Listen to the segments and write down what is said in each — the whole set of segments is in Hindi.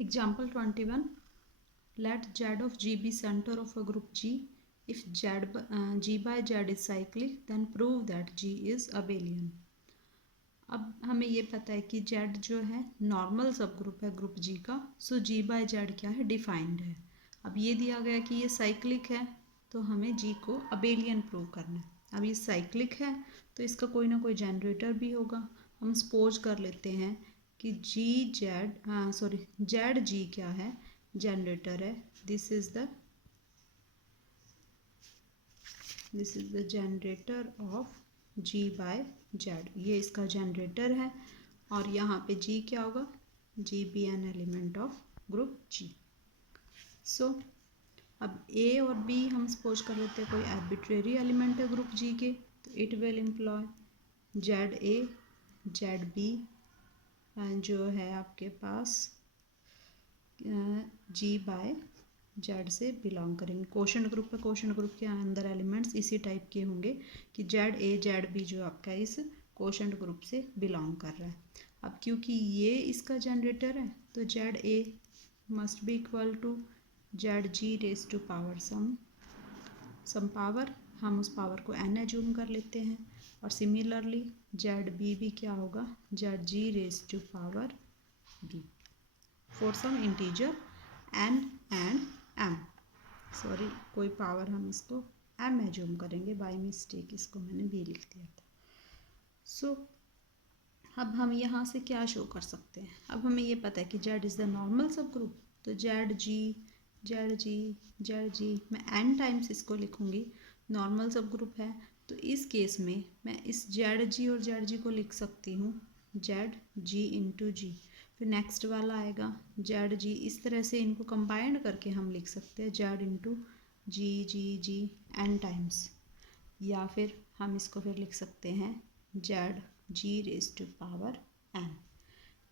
Example 21. Let Z of G be center of a group G. If G by Z is cyclic, then prove that G is abelian. अब हमें ये पता है कि Z जो है नॉर्मल सब ग्रुप है ग्रुप G का, सो G बाय Z क्या है, डिफाइंड है. अब ये दिया गया कि ये साइक्लिक है, तो हमें G को अबेलियन प्रूव करना है. अब ये साइक्लिक है तो इसका कोई ना कोई जनरेटर भी होगा. हम सपोज कर लेते हैं कि जेड जी क्या है, जनरेटर है. This is the generator of G by Z. ये इसका जनरेटर है और यहाँ पे जी क्या होगा, G be an element of group G. So अब ए और बी हम सपोज कर लेते हैं कोई आर्बिट्रेरी एलिमेंट है ग्रुप जी के, तो it will employ Z A Z B जो है आपके पास जी बाय जेड से बिलोंग करेंगे. क्वोशंट ग्रुप है, क्वोशंट ग्रुप के अंदर एलिमेंट्स इसी टाइप के होंगे कि जेड ए जेड बी जो आपका इस क्वोशंट ग्रुप से बिलोंग कर रहा है. अब क्योंकि ये इसका जनरेटर है तो Z A must be equal to Z G raise to power some power. हम उस पावर को एन एज्यूम कर लेते हैं. और सिमिलरली जेड बी भी क्या होगा, Z G raise to power B for some integer N and M. Sorry, कोई पावर हम इसको एम एज्यूम करेंगे, बाय मिस्टेक इसको मैंने बी लिख दिया था. सो अब हम यहाँ से क्या शो कर सकते हैं. अब हमें ये पता है कि जेड इज़ द नॉर्मल सब ग्रुप, तो जेड जी जेड जी जेड जी मैं एन टाइम्स इसको लिखूँगी. नॉर्मल सब ग्रुप है तो इस केस में मैं इस जेड जी और जेड जी को लिख सकती हूँ जेड जी इंटू जी. फिर नेक्स्ट वाला आएगा जेड जी. इस तरह से इनको कंबाइंड करके हम लिख सकते हैं Z into G G G N times. या फिर हम इसको फिर लिख सकते हैं Z G raise to power N.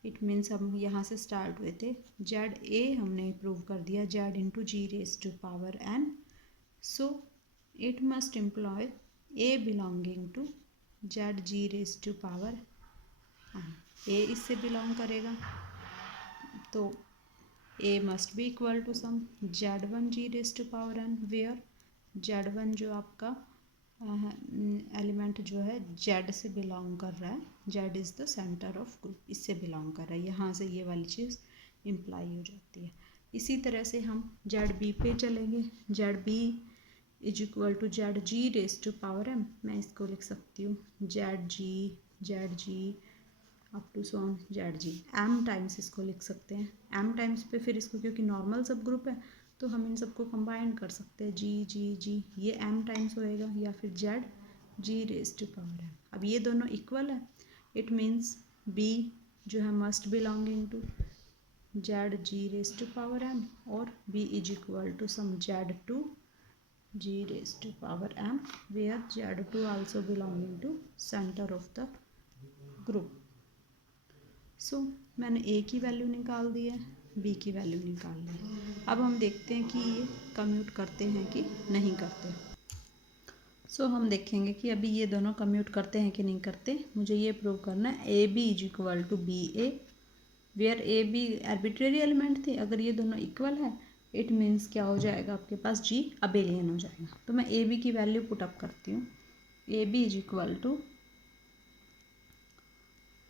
It means हम यहाँ से स्टार्ट हुए थे, जेड ए हमने प्रूव कर दिया Z into G raise to power N. So it must imply A belonging to Z G raise to power N. A इससे बिलोंग करेगा तो A must be equal to some Z one G raise to power N, where Z one जो आपका एलिमेंट जो है जेड से बिलोंग कर रहा है, Z is the centre of group, इससे बिलोंग कर रहा है. यहाँ से ये वाली चीज़ इम्प्लाई हो जाती है. इसी तरह से हम जेड बी पे चलेंगे. Z B is equal to Z G raise to power M. मैं इसको लिख सकती हूँ Z G up to so on Z G. M times इसको लिख सकते हैं. एम टाइम्स पे फिर इसको क्योंकि नॉर्मल सब ग्रुप है तो हम इन सबको कंबाइन कर सकते हैं जी जी जी, ये एम टाइम्स होएगा, या फिर Z G raise to power M. अब ये दोनों इक्वल है. इट मीन्स बी जो है must belonging to Z G raise to power M और B is equal to some Z two G raise to power M, where Z two also belonging to centre of the group. So मैंने ए की वैल्यू निकाल दी है, बी की वैल्यू निकाल ली है. अब हम देखते हैं कि ये कम्यूट करते हैं कि नहीं करते. सो हम देखेंगे कि अभी ये दोनों कम्यूट करते हैं कि नहीं करते. मुझे ये प्रूव करना है A B is equal to B A, where A B arbitrary element थे. अगर ये दोनों इक्वल है इट मीन्स क्या हो जाएगा, आपके पास जी अबेलियन हो जाएगा. तो मैं ए बी की वैल्यू पुटअप करती हूँ. A B is equal to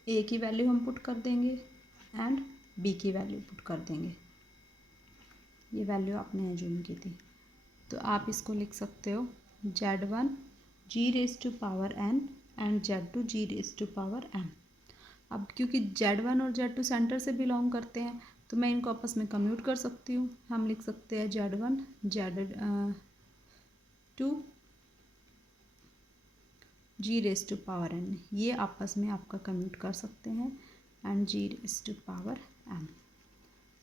A की वैल्यू हम पुट कर देंगे एंड बी की वैल्यू पुट कर देंगे. ये वैल्यू आपने एज्यूम की थी तो आप इसको लिख सकते हो Z one G raise to power N and Z two G raise to power M. अब क्योंकि जेड वन और जेड टू सेंटर से बिलोंग करते हैं तो मैं इनको आपस में कम्यूट कर सकती हूँ. हम लिख सकते हैं Z one Z two G raise to power N, ये आपस में आपका कम्यूट कर सकते हैं and G raise to power M.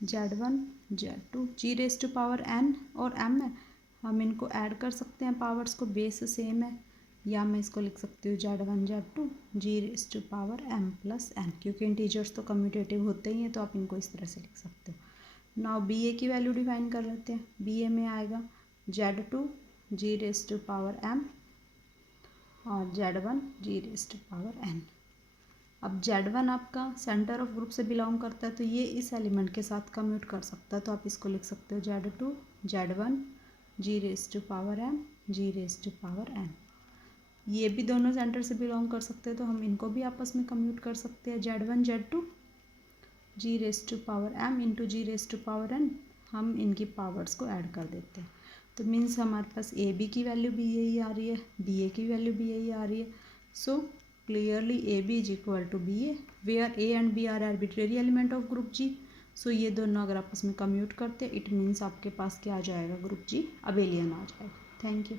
Z one Z two G raise to power N और एम है, हम इनको ऐड कर सकते हैं, पावर्स को, बेस सेम है. या मैं इसको लिख सकती हूँ Z one Z two G raise to power M plus N, क्योंकि इंटीजर्स तो कम्यूटेटिव होते ही हैं तो आप इनको इस तरह से लिख सकते हो. नाउ बी ए की वैल्यू डिफाइन कर लेते हैं. बी ए में आएगा Z two G raise to power M और Z one G raise to power N. अब Z1 आपका सेंटर ऑफ ग्रुप से बिलोंग करता है तो ये इस एलिमेंट के साथ कम्यूट कर सकता है, तो आप इसको लिख सकते हो Z2 Z1 G⁻m G⁻n। ये भी दोनों सेंटर से बिलोंग कर सकते हैं तो हम इनको भी आपस में कम्यूट कर सकते हैं। Z1 Z2 G⁻m into G⁻n, हम इनकी पावर्स को ऐड कर देते हैं तो मीन्स हमारे पास ए बी की वैल्यू भी यही आ रही है, बी ए की वैल्यू भी यही आ रही है। So clearly A B is equal to B A, where A and B are arbitrary element of group G. So ये दोनों अगर आपस में कम्यूट करते हैं इट मीन्स आपके पास क्या आ जाएगा, ग्रुप जी अबेलियन आ जाएगा। Thank you.